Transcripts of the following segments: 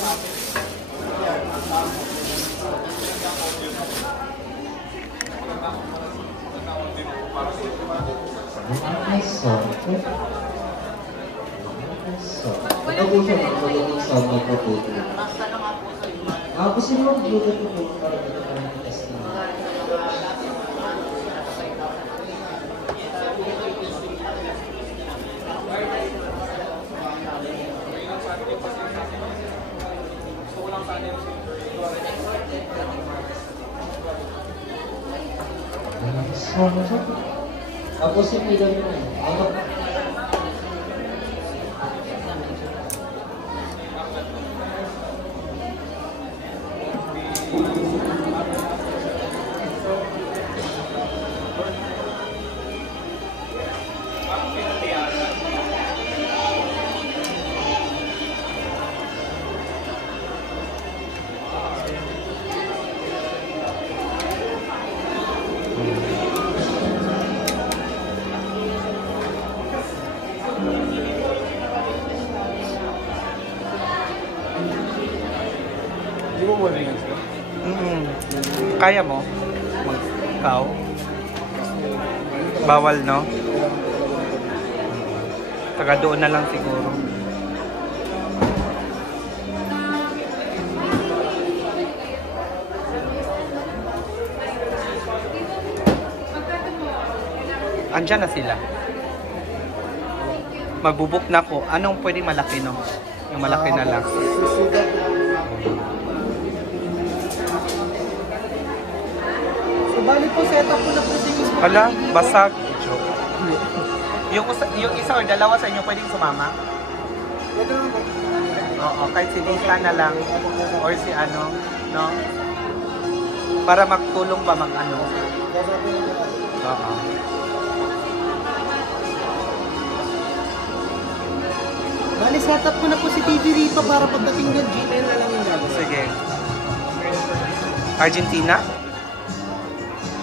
Ito po siya magpapagod sa magpapagod. Kasi naman Bluetooth po para dito pa ng testing. Tapos si Pila nyo Kaya mo? Mag-ikaw? Bawal, no? Taga doon na lang siguro. Andyan na sila. Magbubuk na ko. Anong pwedeng malaki, no? Yung malaki na lang. Bali po, set up po na po sa inyo. Hala, basag. Yung isa o dalawa sa inyo pwedeng sumama? Pwede naman po. Oo, kahit si Dita na lang. Or si ano, no? Para magtulong ba mag-ano? Oo. Bali, set up ko na po si TV rito para pagdating ng Gmail na lang yung gagawin. Sige. Argentina?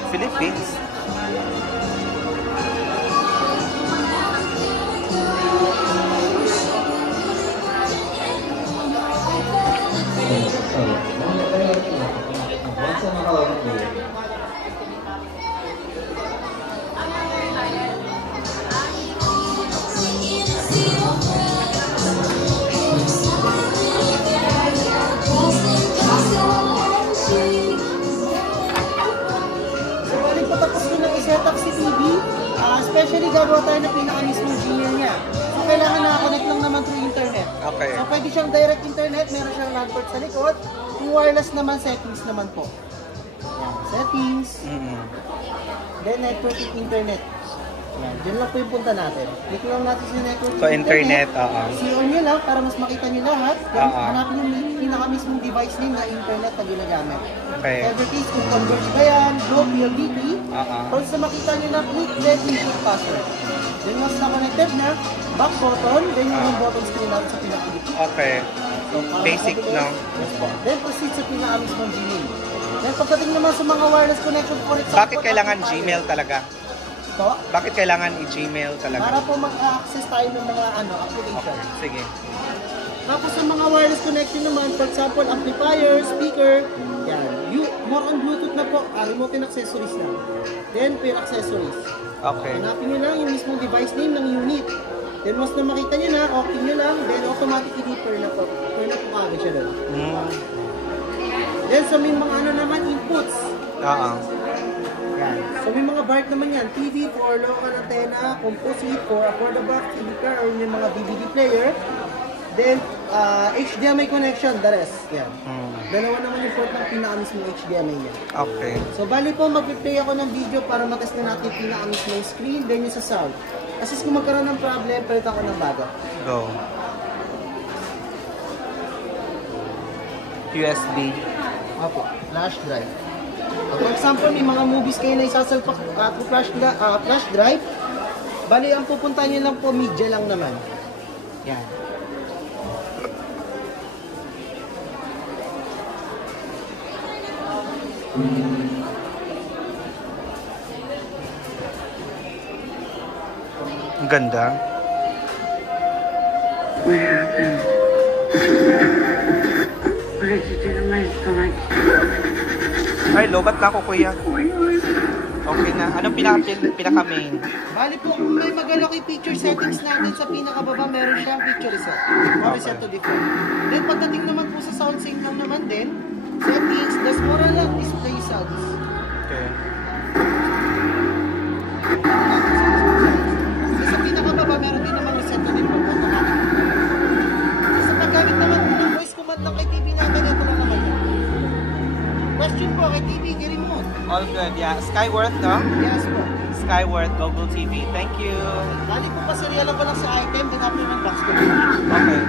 Philippines. Especially gagawa tayo ng pinaka-mismong Gmail niya. So, kailangan naka-connect lang naman through internet. Okay. So, pwede siyang direct internet, meron siyang LAN port sa likod. Yung wireless naman, settings naman po. Yan, settings. Then, networking internet. Yan, dyan lang po yung punta natin. Click lang natin sa networking So, internet, See-on nyo lang para mas makita nyo lahat. Then, hanapin yung pinaka-mismong device name na internet na ginagamit. Okay. Every case, kung converge ba yan, Go, PLDT. Once na makita nyo na, click then input password. Then once na connected na, back button, then yung button screen natin sa pinaka-edit. Okay. So, basic, no? Yes po. Then proceed sa pinaka-mismong Gmail. Then pagdating naman sa mga wireless connection, for example, Bakit kailangan Gmail talaga? Ito? Bakit kailangan i-Gmail talaga? Para po mag-access tayo ng mga application. Okay, sige. Tapos sa mga wireless connection naman, for example, amplifier, speaker, yan. More on Bluetooth na po, remote and accessories na. Then, pair accessories. Okay. Hanapin nyo lang yung mismong device name ng unit. Then, once na makita nyo na, okay nyo lang, then automatically pair na po. Pair na po kagad siya doon. Then, sa may mga ano naman, inputs. Yan. So, may mga BART naman yan. TV for local antenna, composite for affordable TV car, or yung mga DVD player. Then, HDMI connection, the rest. Yan. Dalawa naman yung port ng pinaka-mismong HDMI niya. Okay. So, bali po, mag-play ako ng video para matest na natin yung pinaka-mismong screen, then yung sa sound. Kasi kung magkaroon ng problem, palit ako ng bago. Go. USB. Opo, flash drive. For example, may mga movies kayo na isasalpak flash drive. Bali, ang pupunta nyo lang po, media lang naman. Yan. Ang ganda. Ay, lobat na ako, kuya. Okay na. Anong pinaka-main? Bali po, kung may mag-alok yung picture settings natin sa pinakababa, meron siyang picture reset. Or reset to default. Then pagdating naman po sa sound sync lang naman din, settings, das moral lang, display sounds. Okay. Sa pinakababa, meron din naman reset to default automatic. Sa paggamit naman po ng voice command lang kay TV namin, ito lang naman yun. Question po kay TV, remote. All good. Yeah. Skyworth, no? Yes po. Skyworth, Google TV. Thank you. Bali po pa, serialan ko lang sa item, then after ng box ko. Okay.